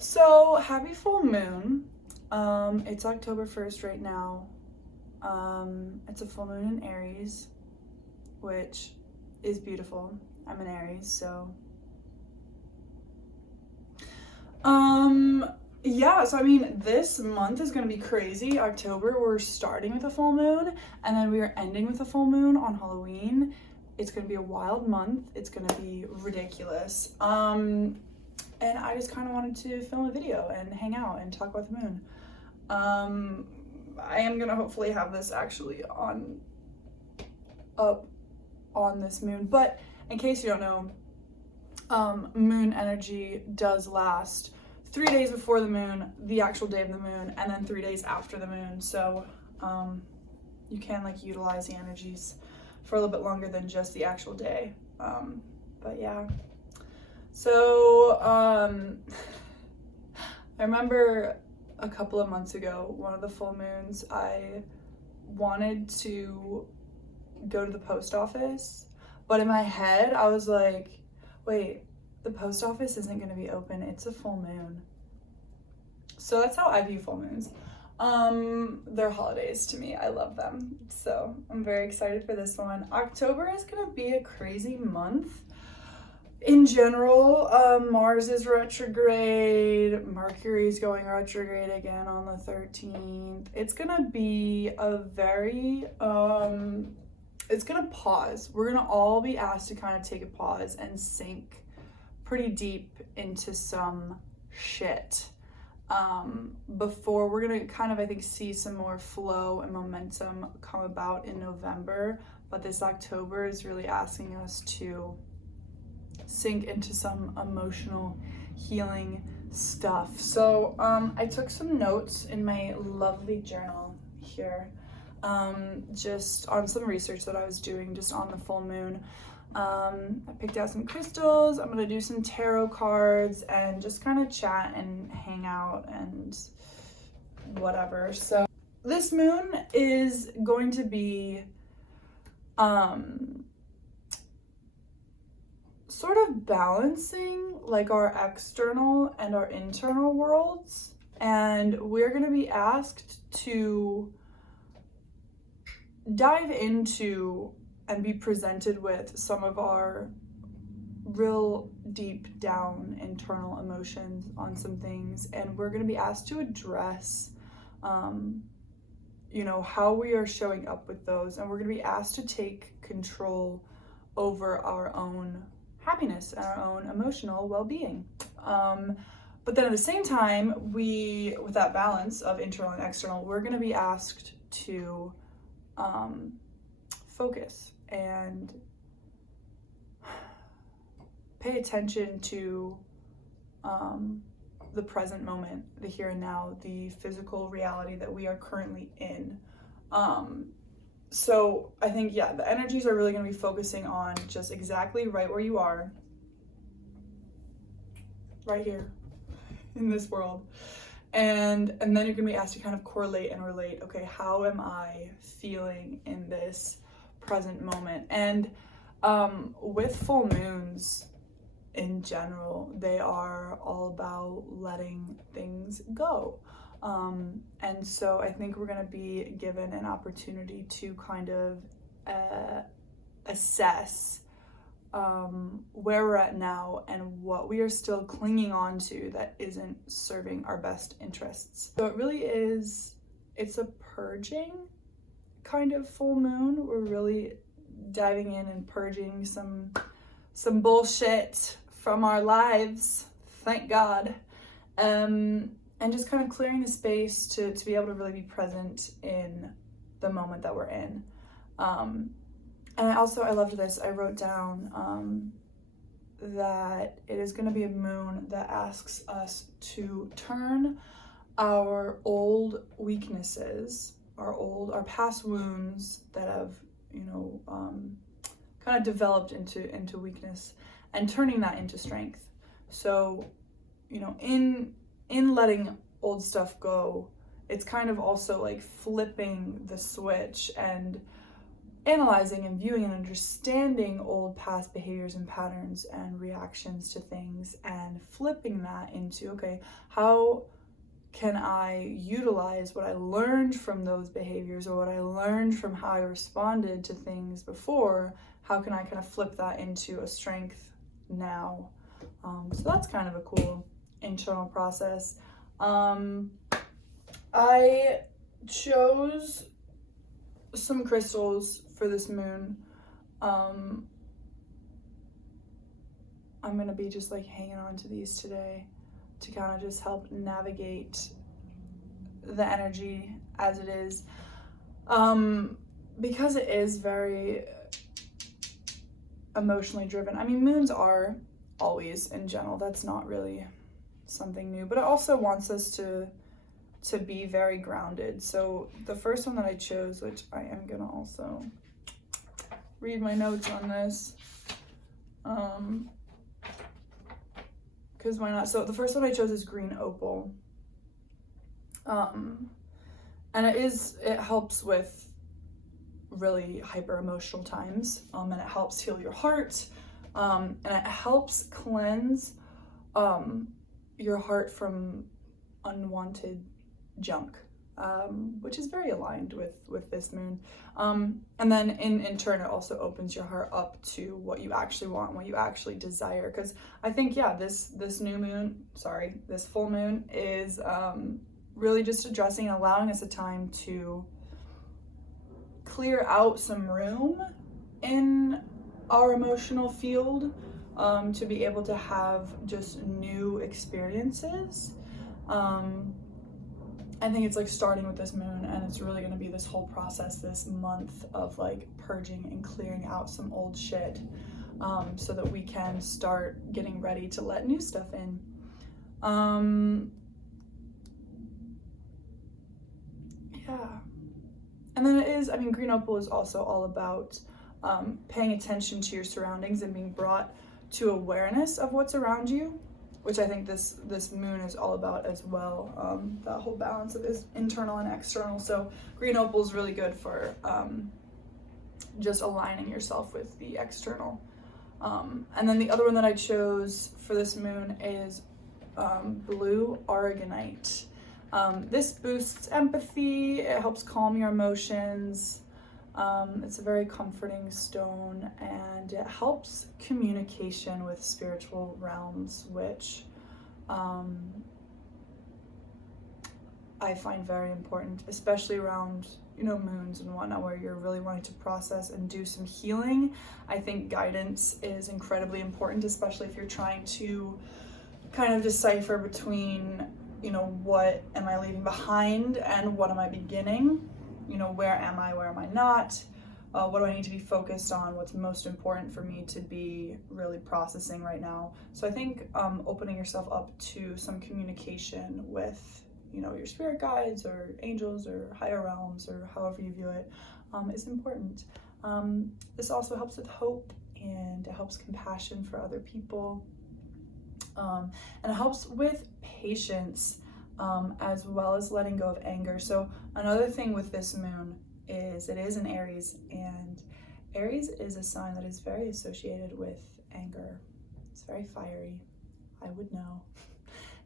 So happy full moon. It's October 1st right now. It's a full moon in Aries, which is beautiful. I'm an Aries, so yeah, so I mean this month is gonna be crazy. October, we're starting with a full moon, and then we are ending with a full moon on Halloween. It's gonna be a wild month. It's gonna be ridiculous. And I just kind of wanted to film a video and hang out and talk about the moon. I am gonna hopefully have this actually up on this moon, but in case you don't know, moon energy does last 3 days before the moon, the actual day of the moon, and then 3 days after the moon. So you can like utilize the energies for a little bit longer than just the actual day. But yeah. So I remember a couple of months ago, one of the full moons, I wanted to go to the post office, but in my head I was like, wait, the post office isn't going to be open, it's a full moon. So that's how I view full moons. They're holidays to me. I love them. So I'm very excited for this one. October is going to be a crazy month. In general, Mars is retrograde, Mercury's going retrograde again on the 13th. It's gonna be a very, it's gonna pause. We're gonna all be asked to kind of take a pause and sink pretty deep into some shit. Before we're gonna kind of, I think, see some more flow and momentum come about in November, but this October is really asking us to sink into some emotional healing stuff. So I took some notes in my lovely journal here, just on some research that I was doing just on the full moon. I picked out some crystals. I'm gonna do some tarot cards and just kind of chat and hang out and whatever. So this moon is going to be sort of balancing like our external and our internal worlds, and we're going to be asked to dive into and be presented with some of our real deep down internal emotions on some things, and we're going to be asked to address how we are showing up with those, and we're going to be asked to take control over our own happiness and our own emotional well-being. But then at the same time, with that balance of internal and external, we're going to be asked to focus and pay attention to the present moment, the here and now, the physical reality that we are currently in. So I think, yeah, the energies are really going to be focusing on just exactly right where you are, right here in this world. And then you're going to be asked to kind of correlate and relate, okay, how am I feeling in this present moment? And with full moons in general, they are all about letting things go. And so I think we're going to be given an opportunity to kind of assess where we're at now and what we are still clinging on to that isn't serving our best interests. So it really is, it's a purging kind of full moon. We're really diving in and purging some bullshit from our lives, thank God. And just kind of clearing the space to be able to really be present in the moment that we're in. And I loved this. I wrote down that it is going to be a moon that asks us to turn our old weaknesses, our past wounds that have, kind of developed into weakness, and turning that into strength. So, in letting old stuff go, it's kind of also like flipping the switch and analyzing and viewing and understanding old past behaviors and patterns and reactions to things, and flipping that into, okay, how can I utilize what I learned from those behaviors, or what I learned from how I responded to things before? How can I kind of flip that into a strength now? So that's kind of a cool internal process. I chose some crystals for this moon. I'm gonna be just like hanging on to these today to kind of just help navigate the energy as it is, because it is very emotionally driven. I mean, moons are always, in general, that's not really something new, but it also wants us to be very grounded. So the first one that I chose, which I am gonna also read my notes on this, because why not? So the first one I chose is green opal, and it helps with really hyper emotional times, and it helps heal your heart, and it helps cleanse your heart from unwanted junk, which is very aligned with this moon, and then in turn it also opens your heart up to what you actually want and what you actually desire, because I think, yeah, this full moon is really just addressing and allowing us a time to clear out some room in our emotional field, to be able to have just new experiences. I think it's like starting with this moon, and it's really going to be this whole process this month of like purging and clearing out some old shit, so that we can start getting ready to let new stuff in. Yeah. And then green opal is also all about paying attention to your surroundings and being brought to awareness of what's around you, which I think this moon is all about as well, that whole balance of is internal and external. So green opal is really good for just aligning yourself with the external. And then the other one that I chose for this moon is blue aragonite. This boosts empathy, it helps calm your emotions. It's a very comforting stone, and it helps communication with spiritual realms, which I find very important, especially around, moons and whatnot, where you're really wanting to process and do some healing. I think guidance is incredibly important, especially if you're trying to kind of decipher between, what am I leaving behind and what am I beginning? Where am I not? What do I need to be focused on? What's most important for me to be really processing right now? So I think opening yourself up to some communication with, your spirit guides or angels or higher realms or however you view it, is important. This also helps with hope, and it helps compassion for other people. And it helps with patience, as well as letting go of anger. So another thing with this moon is it is in Aries, and Aries is a sign that is very associated with anger. It's very fiery, I would know.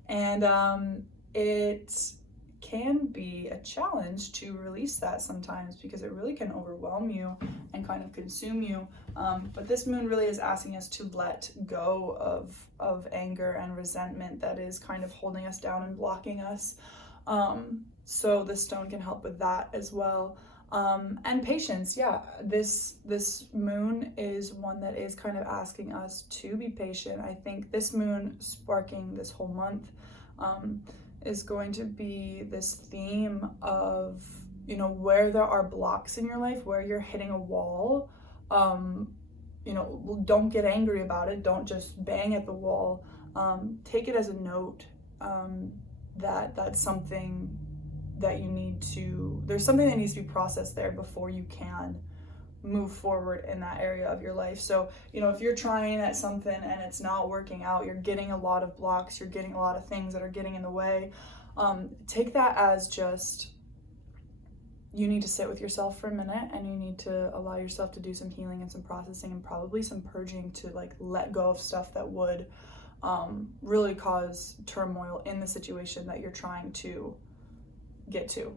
And it can be a challenge to release that sometimes, because it really can overwhelm you and kind of consume you. But this moon really is asking us to let go of anger and resentment that is kind of holding us down and blocking us. So the stone can help with that as well. And patience, yeah, this moon is one that is kind of asking us to be patient. I think this moon sparking this whole month is going to be this theme of, where there are blocks in your life, where you're hitting a wall. Don't get angry about it. Don't just bang at the wall. Take it as a note, that that's something that there's something that needs to be processed there before you can move forward in that area of your life. So, if you're trying at something and it's not working out, you're getting a lot of blocks, you're getting a lot of things that are getting in the way, take that as just you need to sit with yourself for a minute, and you need to allow yourself to do some healing and some processing and probably some purging to like let go of stuff that would really cause turmoil in the situation that you're trying to get to.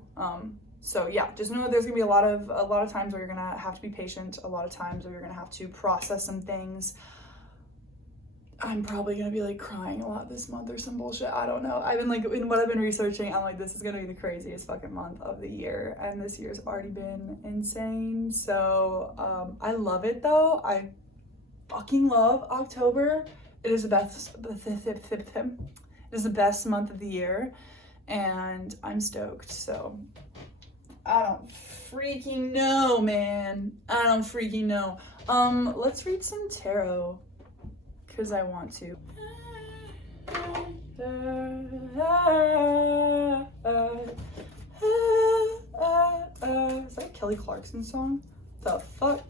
So yeah, just know that there's gonna be a lot of times where you're gonna have to be patient, a lot of times where you're gonna have to process some things. I'm probably gonna be like crying a lot this month or some bullshit. I don't know. I've been like, in what I've been researching, I'm like, this is gonna be the craziest fucking month of the year, and this year's already been insane. So I love it though. I fucking love October. It is the best. It is the best month of the year, and I'm stoked. So I don't freaking know, man. I don't freaking know. Let's read some tarot, because I want to. Is that a Kelly Clarkson song? The fuck?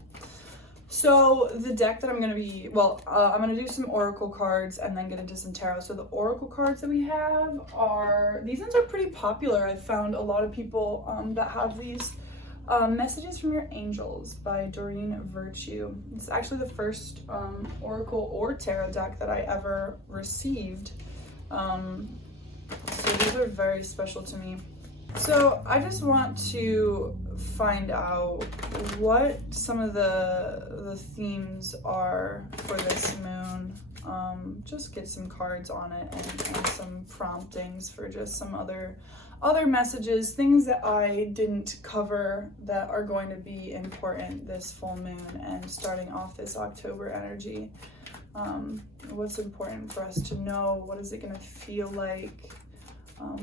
So the deck that I'm gonna be, I'm gonna do some oracle cards and then get into some tarot. So the oracle cards that we have are, these ones are pretty popular. I've found a lot of people that have these. Messages from Your Angels by Doreen Virtue. It's actually the first oracle or tarot deck that I ever received. So these are very special to me. So I just want to find out what some of the themes are for this moon. Just get some cards on it and some promptings for just some other messages, things that I didn't cover that are going to be important this full moon and starting off this October energy. What's important for us to know? What is it going to feel like?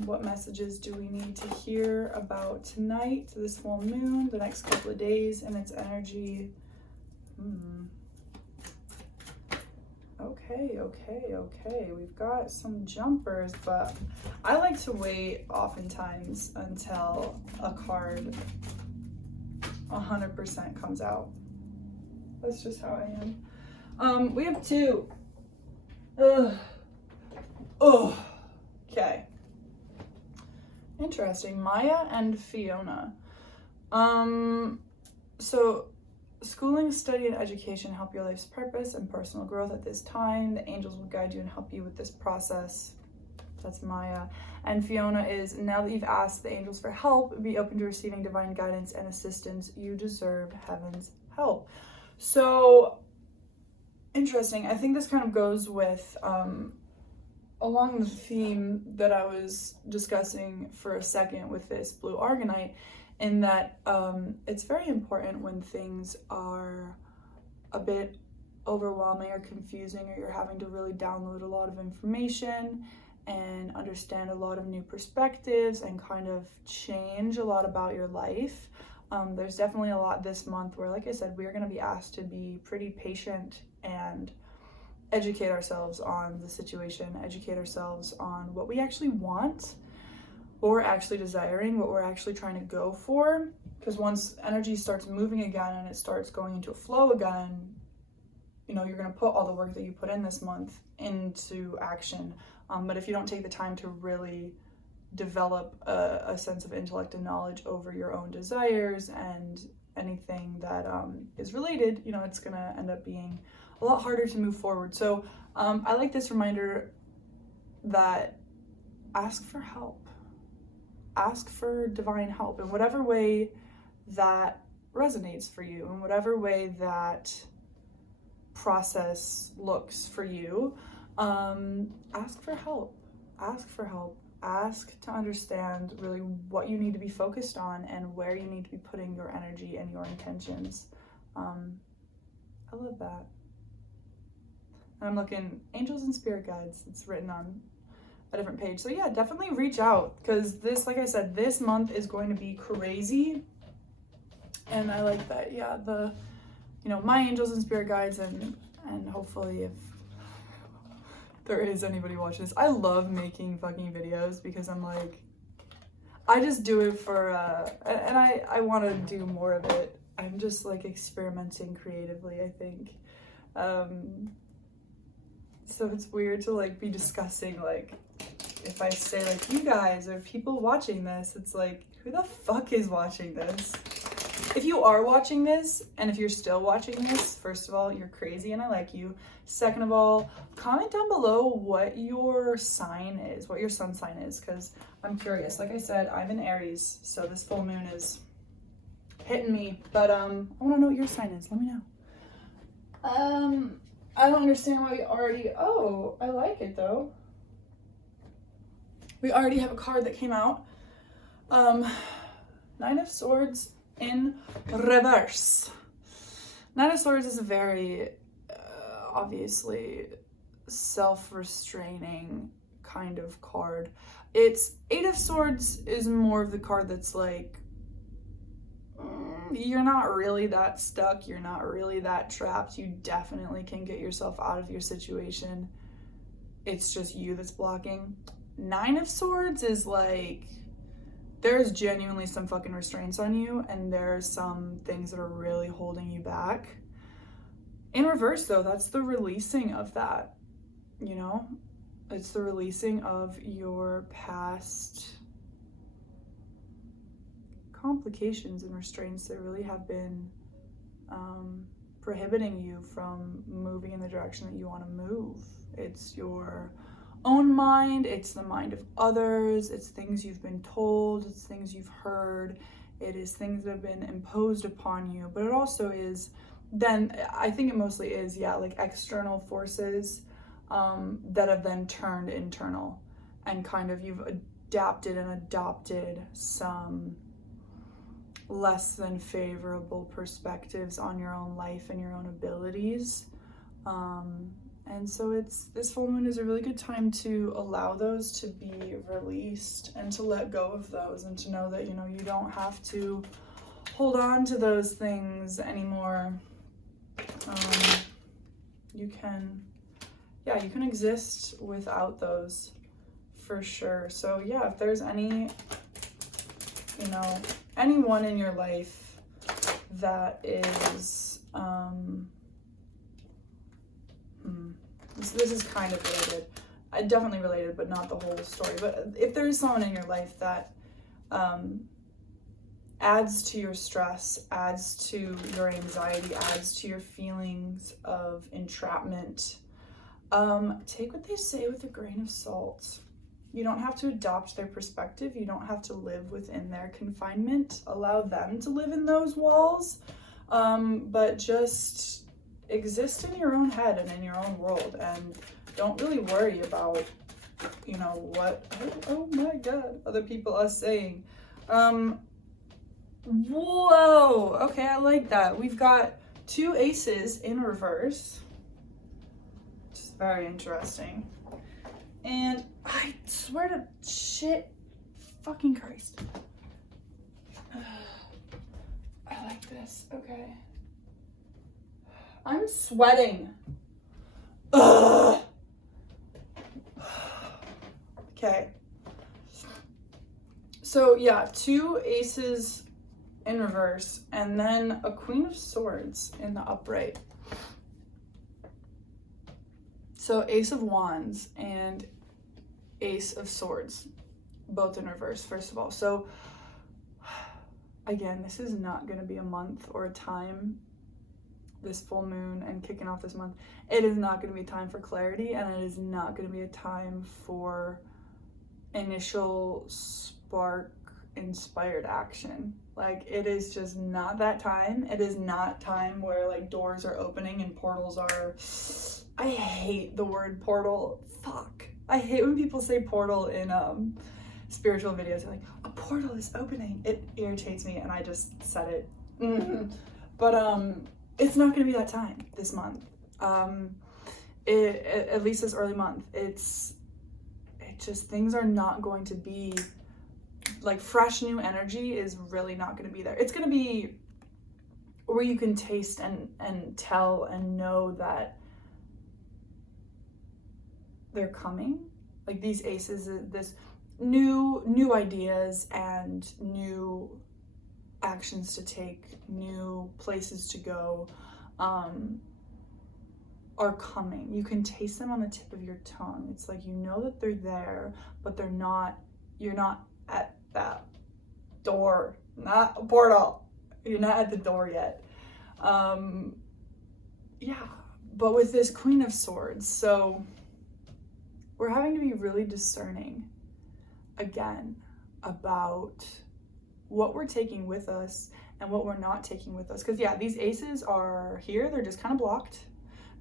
What messages do we need to hear about tonight, this full moon, the next couple of days, and its energy? Okay. We've got some jumpers, but I like to wait oftentimes until a card 100% comes out. That's just how I am. We have two. Okay. Interesting. Maya and Fiona. So schooling, study, and education help your life's purpose and personal growth at this time. The angels will guide you and help you with this process. That's Maya. And Fiona is, now that you've asked the angels for help, be open to receiving divine guidance and assistance. You deserve heaven's help. So, interesting. I think this kind of goes with, along the theme that I was discussing for a second with this blue Argonite, in that it's very important when things are a bit overwhelming or confusing, or you're having to really download a lot of information and understand a lot of new perspectives and kind of change a lot about your life. There's definitely a lot this month where, like I said, we're going to be asked to be pretty patient and educate ourselves on the situation, educate ourselves on what we actually want, what we're actually desiring, what we're actually trying to go for. Because once energy starts moving again and it starts going into a flow again, you know, you're going to put all the work that you put in this month into action. But if you don't take the time to really develop a sense of intellect and knowledge over your own desires and anything that is related, you know, it's going to end up being a lot harder to move forward. So I like this reminder that ask for help. Ask for divine help in whatever way that resonates for you, in whatever way that process looks for you. Ask for help. Ask for help. Ask to understand really what you need to be focused on and where you need to be putting your energy and your intentions. I love that. I'm looking angels and spirit guides. It's written on a different page. So yeah, definitely reach out, because this, like I said, this month is going to be crazy. And I like that. Yeah, my angels and spirit guides, and hopefully if there is anybody watching this, I love making fucking videos because I'm like, I just do it for and I want to do more of it. I'm just like experimenting creatively, I think. So it's weird to like be discussing like if I say like you guys or people watching this, it's like, who the fuck is watching this? If you are watching this, and if you're still watching this, first of all, you're crazy and I like you. Second of all, comment down below what your sign is, what your sun sign is, because I'm curious. Like I said, I'm in Aries, so this full moon is hitting me. But I want to know what your sign is. Let me know. I don't understand why we already, oh, I like it though. We already have a card that came out. Nine of Swords in reverse. Nine of Swords is a very obviously self-restraining kind of card. It's Eight of Swords is more of the card that's like, you're not really that stuck, you're not really that trapped, you definitely can get yourself out of your situation. It's just you that's blocking. Nine of Swords is like, there's genuinely some fucking restraints on you, and there's some things that are really holding you back. In reverse though, that's the releasing of that, you know? It's the releasing of your past complications and restraints that really have been prohibiting you from moving in the direction that you want to move. It's your own mind, it's the mind of others, it's things you've been told, it's things you've heard, it is things that have been imposed upon you, but it also is, then I think it mostly is, yeah, like external forces that have then turned internal, and kind of you've adapted and adopted some less than favorable perspectives on your own life and your own abilities. And so this full moon is a really good time to allow those to be released and to let go of those, and to know that, you know, you don't have to hold on to those things anymore. You can exist without those for sure. So yeah, if there's any, you know, anyone in your life that is this is kind of related, definitely related, but not the whole story. But if there is someone in your life that adds to your stress, adds to your anxiety, adds to your feelings of entrapment, take what they say with a grain of salt. You don't have to adopt their perspective. You don't have to live within their confinement. Allow them to live in those walls, but just exist in your own head and in your own world, and don't really worry about, you know, what, oh my god, other people are saying. Whoa, okay, I like that. We've got two aces in reverse, which is very interesting. And I swear to shit, fucking Christ. I like this, okay. I'm sweating. Ugh. Okay. So yeah, two aces in reverse, and then a Queen of Swords in the upright. So Ace of Wands and Ace of Swords, both in reverse, first of all. So again, this is not going to be a month or a time, this full moon and kicking off this month. It is not going to be a time for clarity, and it is not going to be a time for initial spark inspired action. Like, it is just not that time. It is not time where like doors are opening and portals are, I hate the word portal. Fuck. I hate when people say portal in spiritual videos. They're like, a portal is opening. It irritates me, and I just said it. But it's not going to be that time this month. At least this early month. It just, things are not going to be like fresh new energy is really not going to be there. It's going to be where you can taste and tell and know that they're coming. Like these aces, this new ideas and new actions to take, new places to go, are coming. You can taste them on the tip of your tongue. It's like, you know that they're there, but they're not, you're not at that door, not a portal. You're not at the door yet. Yeah, but with this Queen of Swords, so we're having to be really discerning again about what we're taking with us and what we're not taking with us. Because yeah, these aces are here, they're just kind of blocked.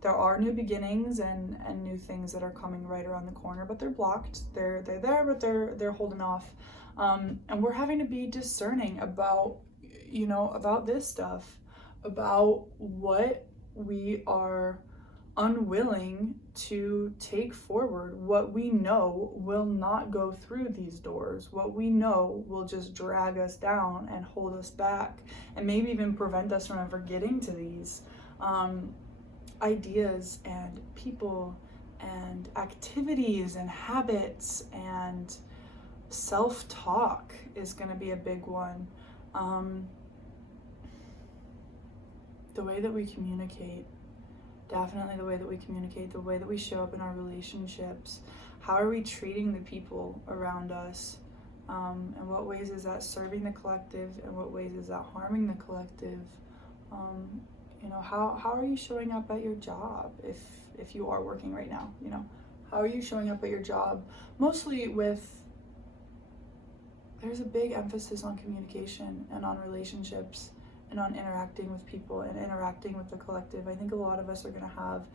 There are new beginnings and new things that are coming right around the corner, but they're blocked. They're there, but they're holding off. And we're having to be discerning about, you know, about this stuff, about what we are unwilling to take forward, what we know will not go through these doors, what we know will just drag us down and hold us back, and maybe even prevent us from ever getting to these ideas and people and activities and habits. And self-talk is going to be a big one. The way that we communicate, definitely the way that we communicate, the way that we show up in our relationships. How are we treating the people around us? In what ways is that serving the collective? In what ways is that harming the collective? You know, how are you showing up at your job if you are working right now? You know, how are you showing up at your job? Mostly there's a big emphasis on communication and on relationships and on interacting with people and interacting with the collective. I think a lot of us are going to have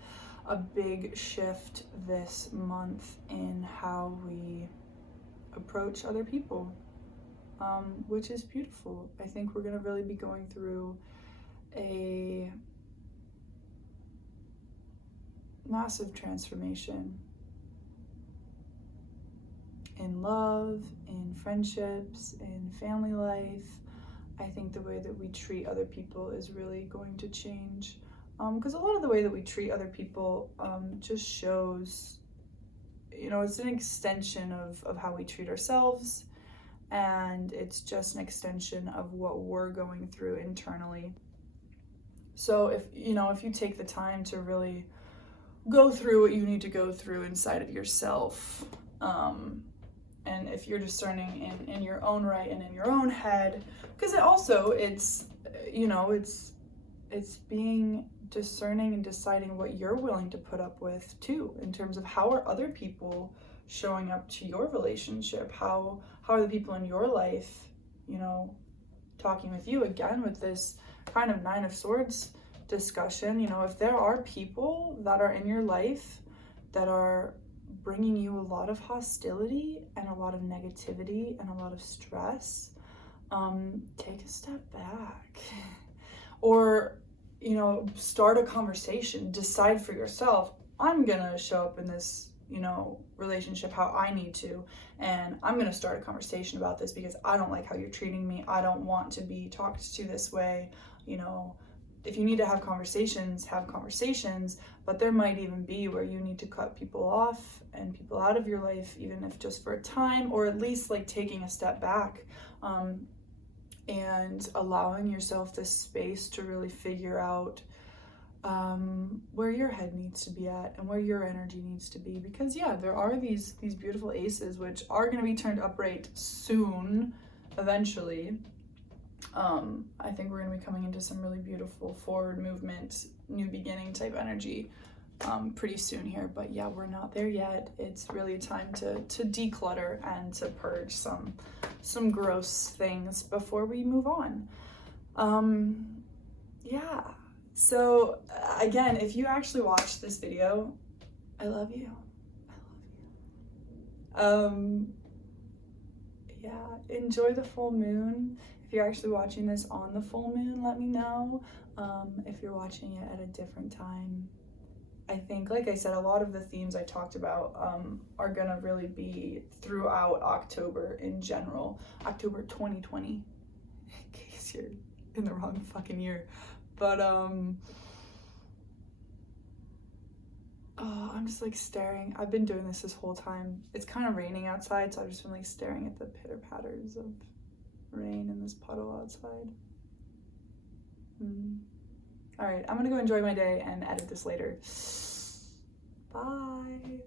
a big shift this month in how we approach other people, which is beautiful. I think we're going to really be going through a massive transformation in love, in friendships, in family life. I think the way that we treat other people is really going to change, because a lot of the way that we treat other people just shows, you know, it's an extension of how we treat ourselves, and it's just an extension of what we're going through internally. So if you take the time to really go through what you need to go through inside of yourself, and if you're discerning in your own right and in your own head, because it's being discerning and deciding what you're willing to put up with too, in terms of how are other people showing up to your relationship, how are the people in your life, you know, talking with you, again with this kind of Nine of Swords discussion. You know, if there are people that are in your life that are bringing you a lot of hostility and a lot of negativity and a lot of stress, take a step back, or, you know, start a conversation. Decide for yourself, I'm gonna show up in this, you know, relationship how I need to, and I'm gonna start a conversation about this because I don't like how you're treating me. I don't want to be talked to this way. You know, if you need to have conversations, but there might even be where you need to cut people off and people out of your life, even if just for a time, or at least like taking a step back, and allowing yourself this space to really figure out where your head needs to be at and where your energy needs to be. Because yeah, there are these beautiful aces which are going to be turned upright soon, eventually. I think we're going to be coming into some really beautiful forward movement, new beginning type energy pretty soon here. But yeah, we're not there yet. It's really a time to declutter and to purge some gross things before we move on. Yeah. So again, if you actually watched this video, I love you. Yeah, enjoy the full moon. If you're actually watching this on the full moon, let me know. If you're watching it at a different time, I think, like I said, a lot of the themes I talked about are gonna really be throughout October in general. October 2020, in case you're in the wrong fucking year. But oh, I'm just like staring. I've been doing this whole time. It's kind of raining outside, so I've just been like staring at the pitter patters of rain in this puddle outside. All right, I'm gonna go enjoy my day and edit this later. Bye.